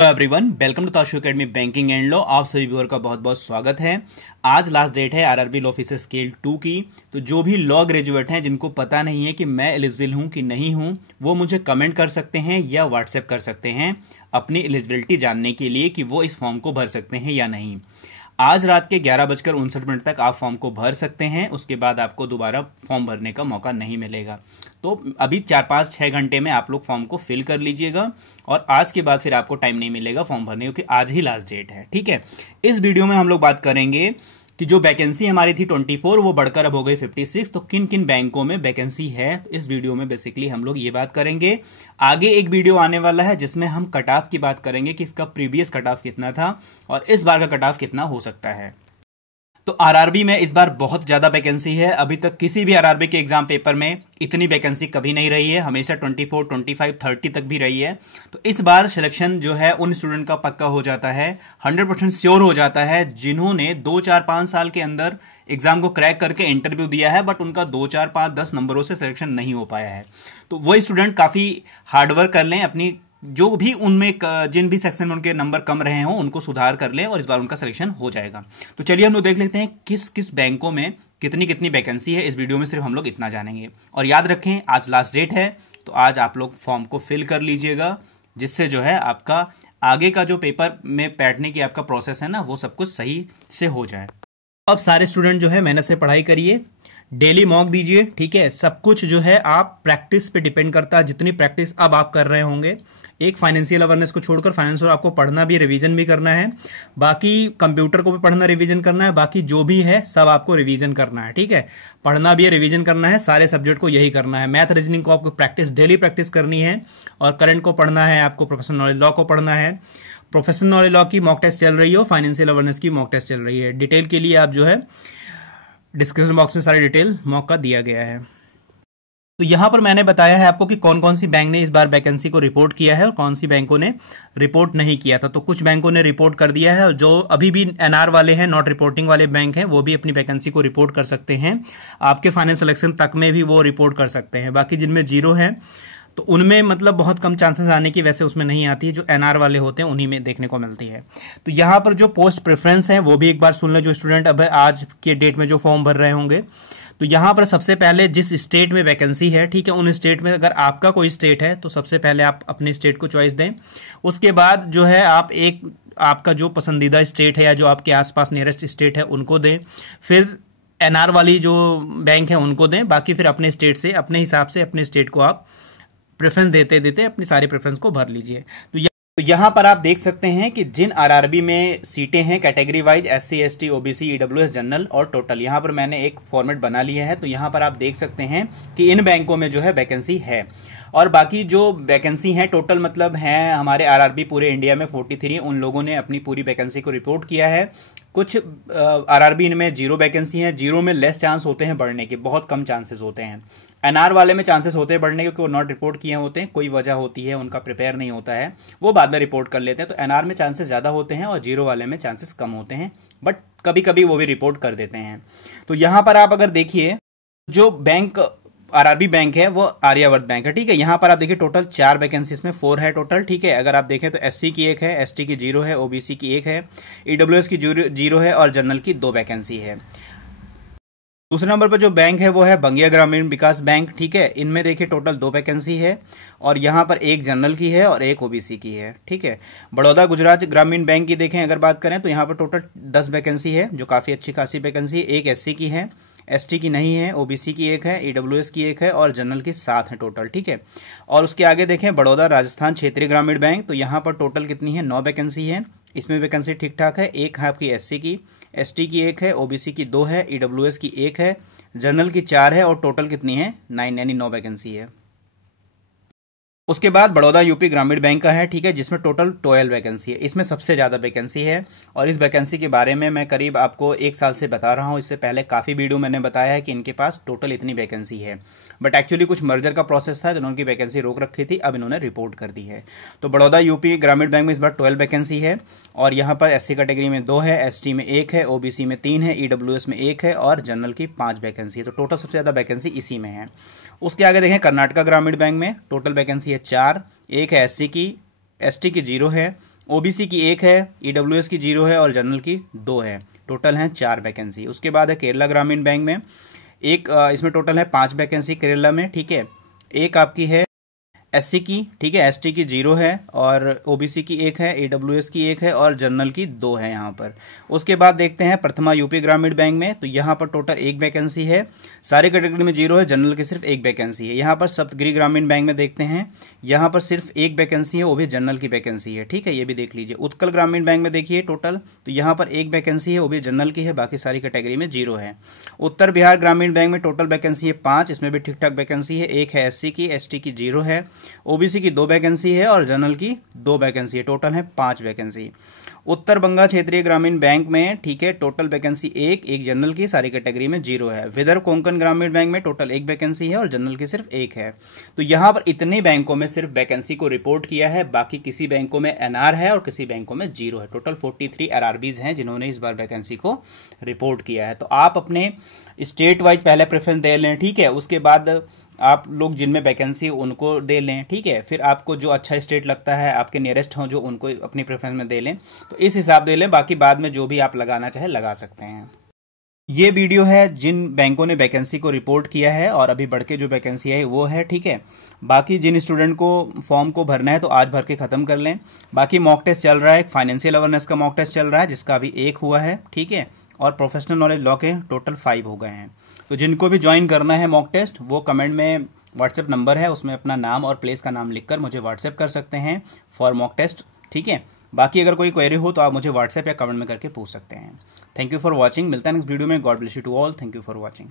Everyone, welcome to Tashu academy banking and law. आप सभी viewer का बहुत बहुत स्वागत है। आज लास्ट डेट है आरआरबी लॉ ऑफिसर स्केल 2 की। तो जो भी लॉ ग्रेजुएट हैं जिनको पता नहीं है कि मैं एलिजिबल हूं कि नहीं हूं, वो मुझे कमेंट कर सकते हैं या व्हाट्सएप कर सकते हैं अपनी एलिजिबिलिटी जानने के लिए कि वो इस फॉर्म को भर सकते हैं या नहीं। आज रात के 11:59 तक आप फॉर्म को भर सकते हैं। उसके बाद आपको दोबारा फॉर्म भरने का मौका नहीं मिलेगा। तो अभी 4-5-6 घंटे में आप लोग फॉर्म को फिल कर लीजिएगा और आज के बाद फिर आपको टाइम नहीं मिलेगा फॉर्म भरने, क्योंकि आज ही लास्ट डेट है। ठीक है, इस वीडियो में हम लोग बात करेंगे कि जो वैकेंसी हमारी थी 24, वो बढ़कर अब हो गई 56। तो किन किन बैंकों में वैकेंसी है, इस वीडियो में बेसिकली हम लोग ये बात करेंगे। आगे एक वीडियो आने वाला है जिसमें हम कट ऑफ की बात करेंगे कि इसका प्रीवियस कट ऑफ कितना था और इस बार का कट ऑफ कितना हो सकता है। तो आरआरबी में इस बार बहुत ज्यादा वैकेंसी है। अभी तक किसी भी आरआरबी के एग्जाम पेपर में इतनी वैकेंसी कभी नहीं रही है। हमेशा 24, 25, 30 तक भी रही है। तो इस बार सिलेक्शन जो है उन स्टूडेंट का पक्का हो जाता है, 100% श्योर हो जाता है जिन्होंने 2, 4, 5 साल के अंदर एग्जाम को क्रैक करके इंटरव्यू दिया है, बट उनका 2, 4, 5, 10 नंबरों से सिलेक्शन नहीं हो पाया है। तो वो स्टूडेंट काफी हार्डवर्क कर लें, अपनी जो भी उनमें जिन भी सेक्शन में उनके नंबर कम रहे हों उनको सुधार कर लें और इस बार उनका सिलेक्शन हो जाएगा। तो चलिए हम लोग देख लेते हैं किस किस बैंकों में कितनी कितनी वैकेंसी है। इस वीडियो में सिर्फ हम लोग इतना जानेंगे। और याद रखें, आज लास्ट डेट है, तो आज आप लोग फॉर्म को फिल कर लीजिएगा, जिससे जो है आपका आगे का जो पेपर में बैठने की आपका प्रोसेस है ना, वो सब कुछ सही से हो जाए। अब सारे स्टूडेंट जो है मेहनत से पढ़ाई करिए, डेली मॉक दीजिए। ठीक है, सब कुछ जो है आप प्रैक्टिस पे डिपेंड करता है। जितनी प्रैक्टिस अब आप कर रहे होंगे, एक फाइनेंशियल अवेयरनेस को छोड़कर फाइनेंशियल आपको पढ़ना भी, रिवीजन भी करना है। बाकी कंप्यूटर को भी पढ़ना, रिवीजन करना है। बाकी जो भी है सब आपको रिवीजन करना है। ठीक है, पढ़ना भी है, रिवीजन करना है, सारे सब्जेक्ट को यही करना है। मैथ रीजनिंग को आपको प्रैक्टिस, डेली प्रैक्टिस करनी है। और करंट को पढ़ना है, आपको प्रोफेशनल नॉलेज लॉ को पढ़ना है। प्रोफेशनल नॉलेज लॉ की मॉक टेस्ट चल रही है और फाइनेंशियल अवेयरनेस की मॉक टेस्ट चल रही है। डिटेल के लिए आप जो है डिस्क्रिप्शन बॉक्स में सारी डिटेल मॉक का दिया गया है। तो यहां पर मैंने बताया है आपको कि कौन कौन सी बैंक ने इस बार वैकेंसी को रिपोर्ट किया है और कौन सी बैंकों ने रिपोर्ट नहीं किया था। तो कुछ बैंकों ने रिपोर्ट कर दिया है और जो अभी भी एनआर वाले हैं, नॉट रिपोर्टिंग वाले बैंक हैं, वो भी अपनी वैकेंसी को रिपोर्ट कर सकते हैं। आपके फाइनल सिलेक्शन तक में भी वो रिपोर्ट कर सकते हैं। बाकी जिनमें जीरो है तो उनमें मतलब बहुत कम चांसेस आने की, वैसे उसमें नहीं आती है। जो एनआर वाले होते हैं उन्हीं में देखने को मिलती है। तो यहाँ पर जो पोस्ट प्रेफरेंस है वो भी एक बार सुन लें, जो स्टूडेंट अब आज के डेट में जो फॉर्म भर रहे होंगे। तो यहाँ पर सबसे पहले जिस स्टेट में वैकेंसी है, ठीक है, उन स्टेट में अगर आपका कोई स्टेट है तो सबसे पहले आप अपने स्टेट को चॉइस दें। उसके बाद जो है आप एक आपका जो पसंदीदा स्टेट है या जो आपके आसपास नियरेस्ट स्टेट है उनको दें। फिर एनआर वाली जो बैंक है उनको दें। बाकी फिर अपने स्टेट से, अपने हिसाब से अपने स्टेट को आप प्रेफरेंस देते देते अपनी सारी प्रेफरेंस को भर लीजिए। तो यहाँ पर आप देख सकते हैं कि जिन आरआरबी में सीटें हैं category wise, SC, ST, OBC, EWS, general और टोटल, यहाँ पर मैंने एक फॉर्मेट बना लिया है। तो यहाँ पर आप देख सकते हैं कि इन बैंकों में जो है वैकेंसी है। और बाकी जो वैकेंसी है टोटल मतलब है हमारे आरआरबी पूरे इंडिया में 43, उन लोगों ने अपनी पूरी वैकेंसी को रिपोर्ट किया है। कुछ आरआरबी इनमें जीरो वैकेंसी है। जीरो में लेस चांस होते हैं बढ़ने के, बहुत कम चांसेस होते हैं। एनआर वाले में चांसेस होते हैं बढ़ने के, क्योंकि वो नॉट रिपोर्ट किए होते हैं, कोई वजह होती है, उनका प्रिपेयर नहीं होता है, वो बाद में रिपोर्ट कर लेते हैं। तो एनआर में चांसेस ज़्यादा होते हैं और जीरो वाले में चांसेस कम होते हैं, बट कभी कभी वो भी रिपोर्ट कर देते हैं। तो यहाँ पर आप अगर देखिए, जो बैंक आरआरबी बैंक है वो आर्यावर्त बैंक है। ठीक है, यहाँ पर आप देखिए टोटल 4 वैकेंसी, इसमें 4 है टोटल। ठीक है, अगर आप देखें तो एससी की 1 है, एसटी की 0 है, ओबीसी की 1 है, ईडब्ल्यूएस की 0 है और जनरल की 2 वैकेंसी है। दूसरे नंबर पर जो बैंक है वो है बंगिया ग्रामीण विकास बैंक। ठीक है, इनमें देखिए टोटल 2 वैकेंसी है और यहाँ पर एक जनरल की है और एक ओबीसी की है। ठीक है, बड़ौदा गुजरात ग्रामीण बैंक की देखें अगर बात करें तो यहाँ पर टोटल 10 वैकेंसी है, जो काफ़ी अच्छी खासी वैकेंसी है। एक एससी की है, एसटी की नहीं है, ओबीसी की 1 है, ईडब्ल्यूएस की 1 है और जनरल की 7 है टोटल। ठीक है, और उसके आगे देखें बड़ौदा राजस्थान क्षेत्रीय ग्रामीण बैंक, तो यहाँ पर टोटल कितनी है, 9 वैकेंसी है। इसमें वैकेंसी ठीक ठाक है। एक है आपकी एससी की, एसटी की 1 है, ओबीसी की 2 है, ईडब्ल्यूएस की 1 है, जनरल की 4 है और टोटल कितनी है, 9, यानी 9 वैकेंसी है। उसके बाद बड़ौदा यूपी ग्रामीण बैंक का है। ठीक है, जिसमें टोटल 12 वैकेंसी है। इसमें सबसे ज़्यादा वैकेंसी है और इस वैकेंसी के बारे में मैं करीब आपको 1 साल से बता रहा हूँ। इससे पहले काफ़ी वीडियो मैंने बताया है कि इनके पास टोटल इतनी वैकेंसी है, बट एक्चुअली कुछ मर्जर का प्रोसेस था तो उन्होंने वैकेंसी रोक रखी थी, अब इन्होंने रिपोर्ट कर दी है। तो बड़ौदा यूपी ग्रामीण बैंक में इस बार 12 वैकेंसी है और यहाँ पर एससी कैटेगरी में 2 है, एसटी में 1 है, ओबीसी में 3 है, ईडब्ल्यूएस में 1 है और जनरल की 5 वैकेंसी है। तो टोटल सबसे ज़्यादा वैकेंसी इसी में है। उसके आगे देखें कर्नाटका ग्रामीण बैंक में टोटल वैकेंसी है 4, एक है एससी की, एसटी की 0 है, ओबीसी की 1 है, ईडब्ल्यूएस की 0 है और जनरल की 2 है। टोटल हैं 4 वैकेंसी। उसके बाद है केरला ग्रामीण बैंक में एक, इसमें टोटल है 5 वैकेंसी केरला में, ठीक है। एक आपकी है एससी की, ठीक है, एसटी की 0 है और ओबीसी की 1 है, ईडब्ल्यूएस की 1 है और जनरल की 2 है यहाँ पर। उसके बाद देखते हैं प्रथमा यूपी ग्रामीण बैंक में, तो यहाँ पर टोटल 1 वैकेंसी है, सारी कैटेगरी में 0 है, जनरल की सिर्फ 1 वैकेंसी है। यहाँ पर सप्तगिरी ग्रामीण बैंक में देखते हैं, यहाँ पर सिर्फ 1 वैकेंसी है, वो भी जनरल की वैकेंसी है, ठीक है, ये भी देख लीजिए। उत्कल ग्रामीण बैंक में देखिए टोटल, तो यहाँ पर 1 वैकेंसी है, वो भी जनरल की है, बाकी सारी कैटेगरी में 0 है। उत्तर बिहार ग्रामीण बैंक में टोटल वैकेंसी है 5, इसमें भी ठीक ठाक वैकेंसी है। 1 है एससी की, एसटी की 0 है, ओबीसी की 2 वैकेंसी है और जनरल की 2 वैकेंसी है। टोटल है 5 वैकेंसी। उत्तर बंगा क्षेत्रीय ग्रामीण बैंक में, ठीक है, टोटल वैकेंसी 1 जनरल की, सारी कैटेगरी में 0 है। विदर्भ कोंकण ग्रामीण बैंक में टोटल 1 वैकेंसी है और जनरल की सिर्फ 1 है। तो यहाँ पर इतने बैंकों में सिर्फ वैकेंसी को रिपोर्ट किया है, बाकी किसी बैंकों में एनआर है और किसी बैंकों में 0 है। टोटल 43 आरआरबीज हैं जिन्होंने इस बार वैकेंसी को रिपोर्ट किया है। तो आप अपने स्टेट वाइज पहले प्रेफरेंस दे लें, ठीक है, उसके बाद आप लोग जिनमें वैकेंसी उनको दे लें, ठीक है, फिर आपको जो अच्छा स्टेट लगता है, आपके नियरेस्ट हो जो, उनको अपनी प्रेफरेंस में दे लें, तो इस हिसाब दे लें। बाकी बाद में जो भी आप लगाना चाहे लगा सकते हैं। ये वीडियो है जिन बैंकों ने वैकेंसी को रिपोर्ट किया है और अभी बढ़ के जो वैकेंसी है वो है, ठीक है। बाकी जिन स्टूडेंट को फॉर्म को भरना है तो आज भर के खत्म कर लें। बाकी मॉक टेस्ट चल रहा है, एक फाइनेंशियल अवेयरनेस का मॉक टेस्ट चल रहा है जिसका अभी 1 हुआ है, ठीक है, और प्रोफेशनल नॉलेज लॉ के टोटल 5 हो गए हैं। तो जिनको भी ज्वाइन करना है मॉक टेस्ट, वो कमेंट में व्हाट्सएप नंबर है, उसमें अपना नाम और प्लेस का नाम लिखकर मुझे व्हाट्सएप कर सकते हैं फॉर मॉक टेस्ट, ठीक है। बाकी अगर कोई क्वेरी हो तो आप मुझे व्हाट्सएप या कमेंट में करके पूछ सकते हैं। Thank you for watching. मिलता है नेक्स्ट वीडियो में। God bless you to all. Thank you for watching.